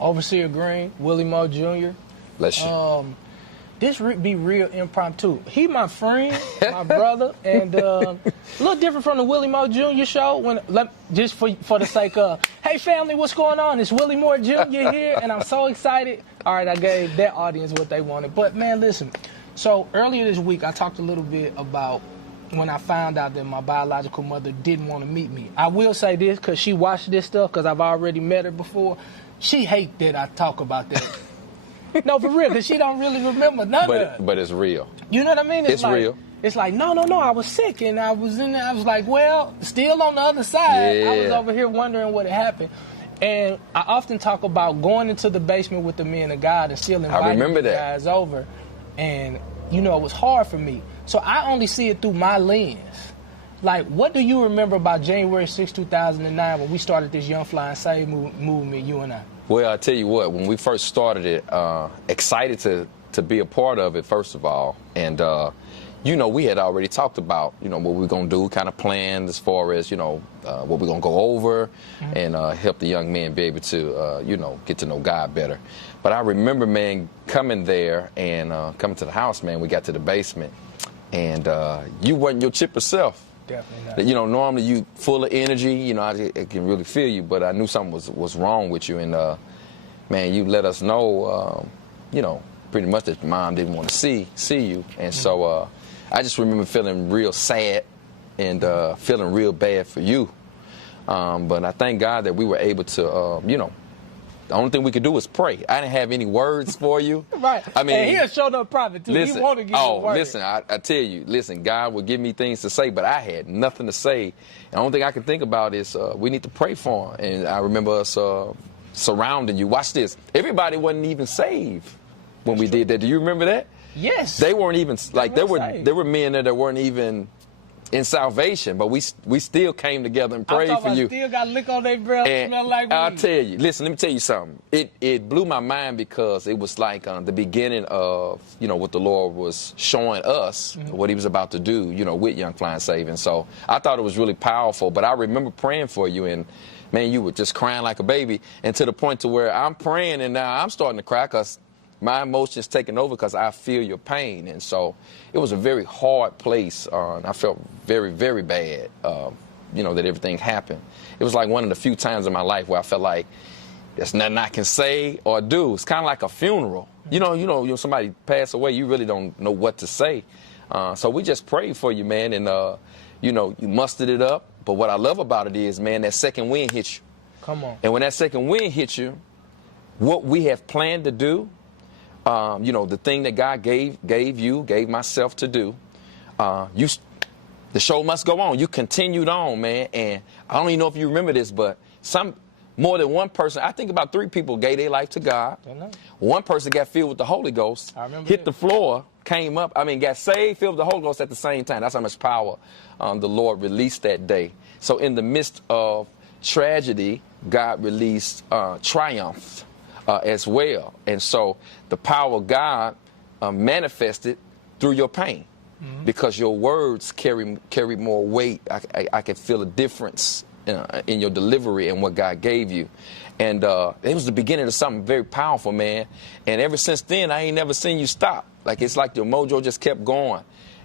Overseer Green, Willie Moore Jr. Bless you. This be real impromptu. He my friend, my brother, and a little different from the Willie Moore Jr. show. Just for the sake of, hey family, what's going on? It's Willie Moore Jr. here, and I'm so excited. All right, I gave that audience what they wanted. But man, listen. So earlier this week, I talked a little bit about when I found out that my biological mother didn't want to meet me. I will say this because she watched this stuff because I've already met her before. She hate that I talk about that. No, for real, because she don't really remember none of it. But it's real. You know what I mean? It's like, real. It's like, no, I was sick, and I was in there. I was like, well, still on the other side. Yeah. I was over here wondering what had happened. And I often talk about going into the basement with the men of God and still inviting you guys over. And, you know, it was hard for me. So I only see it through my lens. Like, what do you remember about January 6, 2009 when we started this Young Fly and Save movement, you and I? Well, I tell you what, when we first started it, excited to be a part of it, first of all. And, you know, we had already talked about, you know, what we're going to do, kind of planned as far as, you know, what we're going to go over and help the young men be able to, you know, get to know God better. But I remember, man, coming there and coming to the house, man, we got to the basement, and you wasn't your chipper self. Definitely not. You know, normally you full of energy, you know, I can really feel you, but I knew something was wrong with you, and man, you let us know, you know, pretty much that Mom didn't want to see you, and so I just remember feeling real sad and feeling real bad for you, but I thank God that we were able to, you know, the only thing we could do was pray. I didn't have any words for you. Right. I mean, and he had showed up private, too. Listen, he wanted to give you a word. Listen, I tell you, listen, God would give me things to say, but I had nothing to say. The only thing I can think about is we need to pray for him. And I remember us surrounding you. Watch this. Everybody wasn't even saved when we did that. Do you remember that? Yes. They weren't even, like, there were men there that weren't even in salvation, but we still came together and prayed for you. Still got lick on their breath, smell like weed. I'll tell you, listen, let me tell you something. It blew my mind because it was like the beginning of, you know, what the Lord was showing us, what he was about to do, you know, with Young Fly and Save. And so I thought it was really powerful, but I remember praying for you, and man, you were just crying like a baby, and to the point to where I'm praying and now I'm starting to cry because my emotions taking over because I feel your pain. And so it was a very hard place. I felt very, very bad, you know, that everything happened. It was like one of the few times in my life where I felt like there's nothing I can say or do. It's kind of like a funeral. You know, somebody passed away, you really don't know what to say. So we just prayed for you, man, and, you know, you mustered it up. But what I love about it is, man, that second wind hit you. Come on. And when that second wind hit you, what we have planned to do, you know, the thing that God gave myself to do, the show must go on. You continued on, man. And I don't even know if you remember this, but more than one person, I think about 3 people gave their life to God. One person got filled with the Holy Ghost, hit the floor, came up, got saved, filled with the Holy Ghost at the same time. That's how much power the Lord released that day. So in the midst of tragedy, God released triumph as well. And so the power of God manifested through your pain, because your words carry more weight. I can feel a difference in your delivery and what God gave you. And it was the beginning of something very powerful, man. And ever since then, I ain't never seen you stop. Like, it's like your mojo just kept going.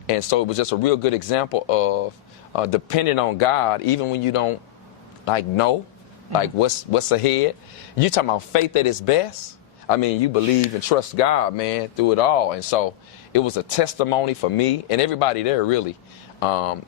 And so it was just a real good example of depending on God, even when you don't, like, know, like, what's ahead. You talking about faith at its best. I mean, you believe and trust God, man, through it all. And so it was a testimony for me and everybody there, really.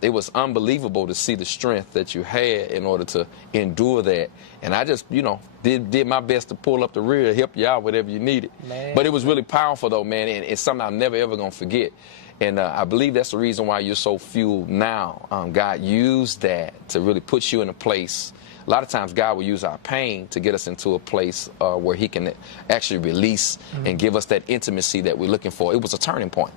It was unbelievable to see the strength that you had in order to endure that. And I just, you know, did my best to pull up the rear, help you out, whatever you needed. Man. But it was really powerful, though, man, and it's something I'm never, ever going to forget. And I believe that's the reason why you're so fueled now. God used that to really put you in a place. A lot of times God will use our pain to get us into a place where he can actually release and give us that intimacy that we're looking for. It was a turning point.